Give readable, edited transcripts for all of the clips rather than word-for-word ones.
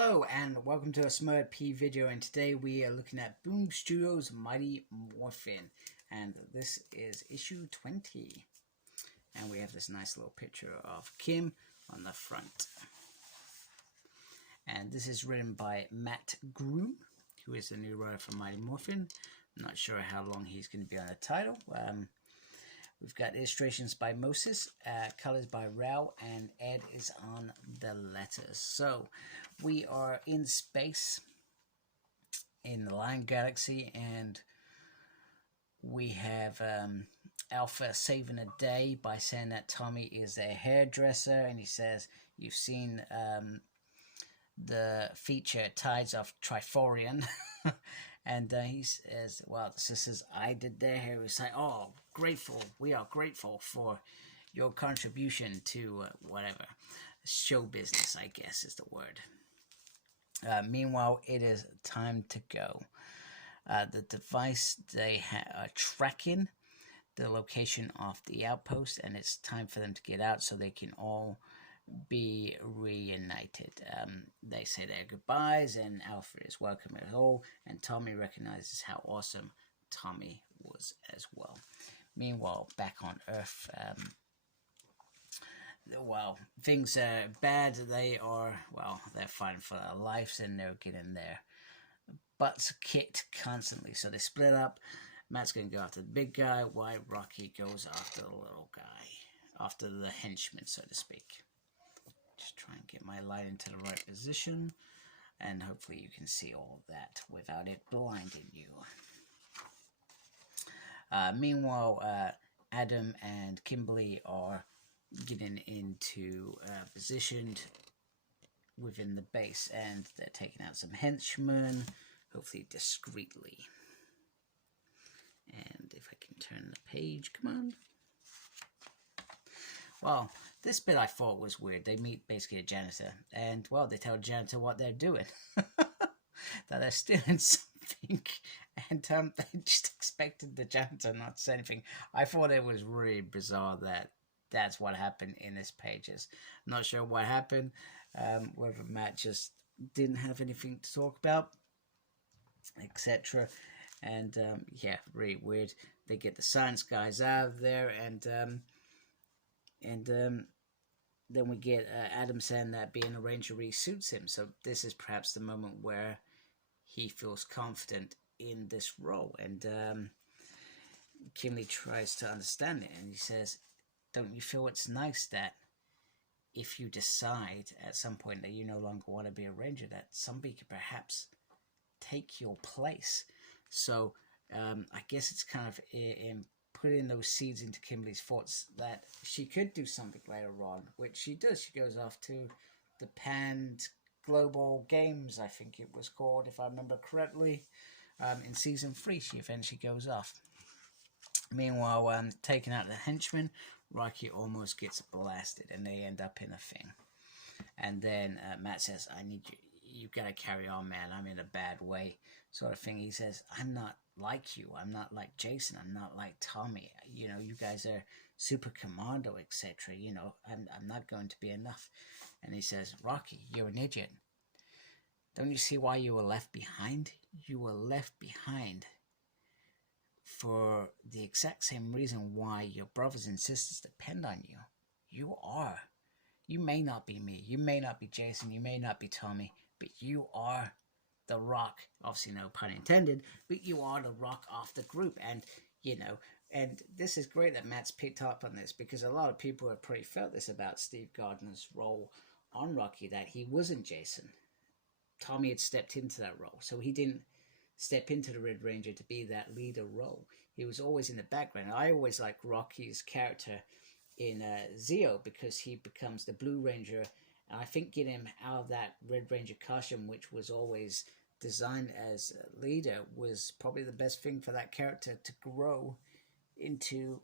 Hello and welcome to a Smurd P video, and today we are looking at Boom Studios' Mighty Morphin, and this is issue 20. And we have this nice little picture of Kim on the front. And this is written by Matt Groom, who is the new writer for Mighty Morphin. I'm not sure how long he's going to be on the title. We've got illustrations by Moses, colors by Rao, and Ed is on the letters. So we are in space in the Lion Galaxy, and we have Alpha saving a day by saying that Tommy is their hairdresser, and he says, "You've seen the feature Tides of Triforian." And he says, well, the sisters, I did their hair. He's like, oh, grateful. We are grateful for your contribution to whatever. Show business, I guess, is the word. Meanwhile, it is time to go. The device, they are tracking the location of the outpost, and it's time for them to get out so they can all be reunited. They say their goodbyes, and Alfred is welcome at all, and Tommy recognizes how awesome Tommy was as well. Meanwhile, back on Earth, well, things are bad. They're fighting for their lives, and they're getting their butts kicked constantly. So they split up. Matt's going to go after the big guy, while Rocky goes after the little guy, after the henchman, so to speak. Just try and get my light into the right position, and hopefully you can see all of that without it blinding you. Meanwhile, Adam and Kimberly are getting into positioned within the base, and they're taking out some henchmen, hopefully discreetly. And if I can turn the page, come on. Well, this bit I thought was weird. They meet basically a janitor, and, well, they tell the janitor what they're doing. That they're stealing something, and they just expected the janitor not to say anything. I thought it was really bizarre that that's what happened in this pages. I'm not sure what happened, whether Matt just didn't have anything to talk about, etc. And, yeah, really weird. They get the science guys out of there, and then we get Adam saying that being a ranger really suits him. So this is perhaps the moment where he feels confident in this role. And Kimberly tries to understand it, and he says, don't you feel it's nice that if you decide at some point that you no longer want to be a ranger, that somebody could perhaps take your place? So I guess it's kind of in putting those seeds into Kimberly's thoughts that she could do something later on, which she does. She goes off to the Panned Global Games, I think it was called, if I remember correctly. In season 3, she eventually goes off. Meanwhile, taking out the henchman, Rocky almost gets blasted, and they end up in a thing. And then Matt says, I need you. You gotta carry on, man. I'm in a bad way, sort of thing. He says, I'm not like you. I'm not like Jason. I'm not like Tommy. You know, you guys are super commando, etc. You know, I'm not going to be enough. And he says, Rocky, you're an idiot. Don't you see why you were left behind? You were left behind for the exact same reason why your brothers and sisters depend on you. You are. You may not be me. You may not be Jason. You may not be Tommy. But you are the rock, obviously no pun intended, but you are the rock of the group. And, you know, and this is great that Matt's picked up on this, because a lot of people have probably felt this about Steve Gardner's role on Rocky, that he wasn't Jason. Tommy had stepped into that role, so he didn't step into the Red Ranger to be that leader role. He was always in the background. I always like Rocky's character in Zeo, because he becomes the Blue Ranger. And I think getting him out of that Red Ranger costume, which was always designed as a leader, was probably the best thing for that character to grow into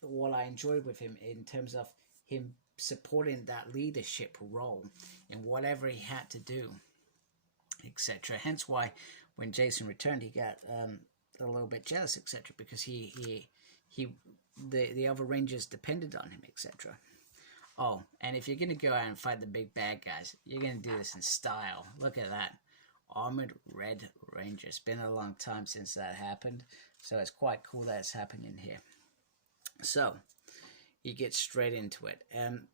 what I enjoyed with him, in terms of him supporting that leadership role in whatever he had to do, etc. Hence why when Jason returned, he got a little bit jealous, etc., because the other Rangers depended on him, etc. Oh, and if you're going to go out and fight the big bad guys, you're going to do this in style. Look at that. Armored Red Ranger. It's been a long time since that happened, so it's quite cool that it's happening here. So, you get straight into it.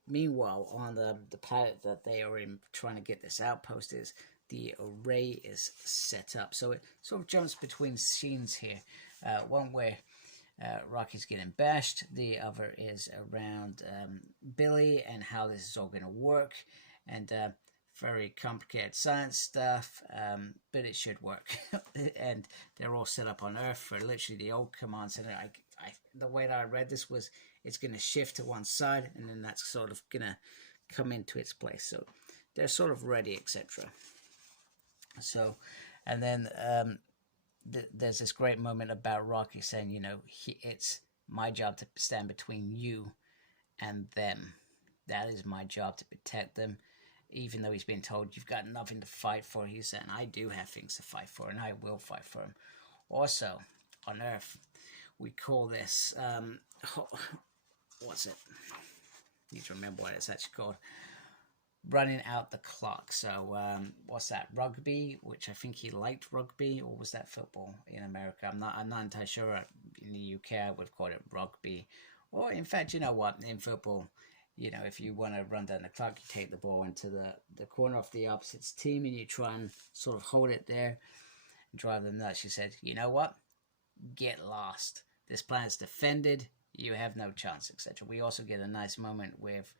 Meanwhile, on the planet that they are in trying to get this outpost is, the array is set up. So it sort of jumps between scenes here. One where Rocky's getting bashed. The other is around Billy and how this is all going to work. And very complicated science stuff, but it should work. And they're all set up on Earth for literally the old command center. The way that I read this was it's going to shift to one side, and then that's sort of going to come into its place. So they're sort of ready, etc. So, and then there's this great moment about Rocky saying, you know, it's my job to stand between you and them. That is my job, to protect them. Even though he's been told you've got nothing to fight for, he's saying, I do have things to fight for, and I will fight for them. Also, on Earth, we call this, what's it? I need to remember what it's actually called. Running out the clock. So, what's that? Rugby, which I think he liked rugby, or was that football in America? I'm not entirely sure. In the UK, I would call it rugby. Or, in fact, you know what? In football, you know, if you want to run down the clock, you take the ball into the corner of the opposite team, and you try and sort of hold it there and drive them nuts. She said, you know what? Get lost. This planet's defended. You have no chance, etc. We also get a nice moment with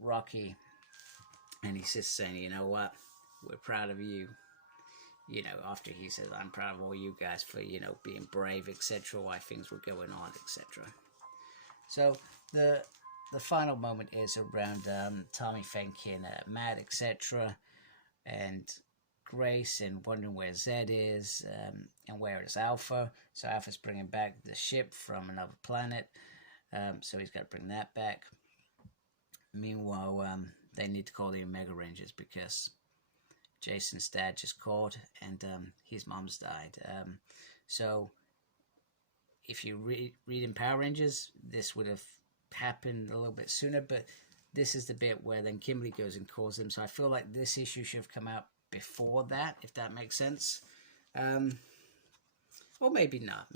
Rocky, and he's just saying, you know what? We're proud of you. You know, after he says, I'm proud of all you guys for, you know, being brave, etc., why things were going on, etc. So, the final moment is around Tommy thanking Matt, etc., and Grace, and wondering where Zed is, and where is Alpha. So Alpha's bringing back the ship from another planet, so he's got to bring that back. Meanwhile, they need to call the Omega Rangers because Jason's dad just called, and his mom's died. So if you read in Power Rangers, this would have happened a little bit sooner, but this is the bit where then Kimberly goes and calls them. So I feel like this issue should have come out before that, if that makes sense. Or maybe not,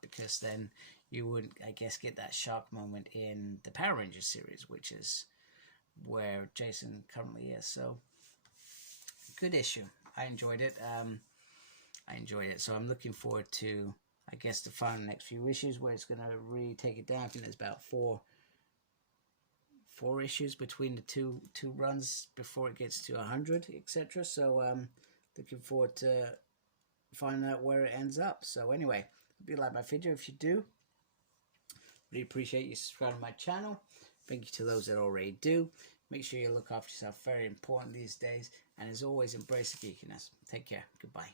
because then you would, I guess, get that shock moment in the Power Rangers series, which is where Jason currently is. So, good issue. I enjoyed it. So I'm looking forward to, I guess, the final next few issues where it's going to really take it down. I think there's about four issues between the two runs before it gets to 100, etc. So looking forward to finding out where it ends up. So anyway, hope you like my video. If you do, really appreciate you subscribing to my channel. Thank you to those that already do. Make sure you look after yourself, very important these days. And as always, embrace the geekiness. Take care. Goodbye.